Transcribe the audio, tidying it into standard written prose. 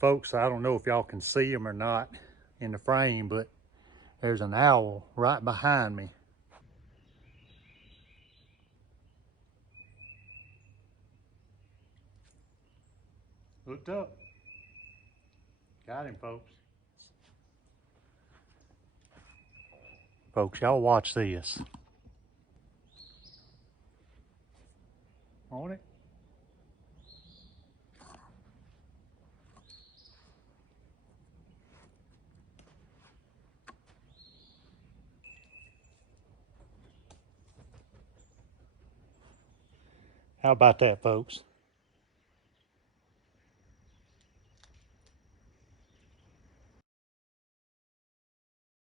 folks, I don't know if y'all can see them or not in the frame, but there's an owl right behind me. Looked up. Got him, folks. Folks, y'all watch this. On it. How about that, folks?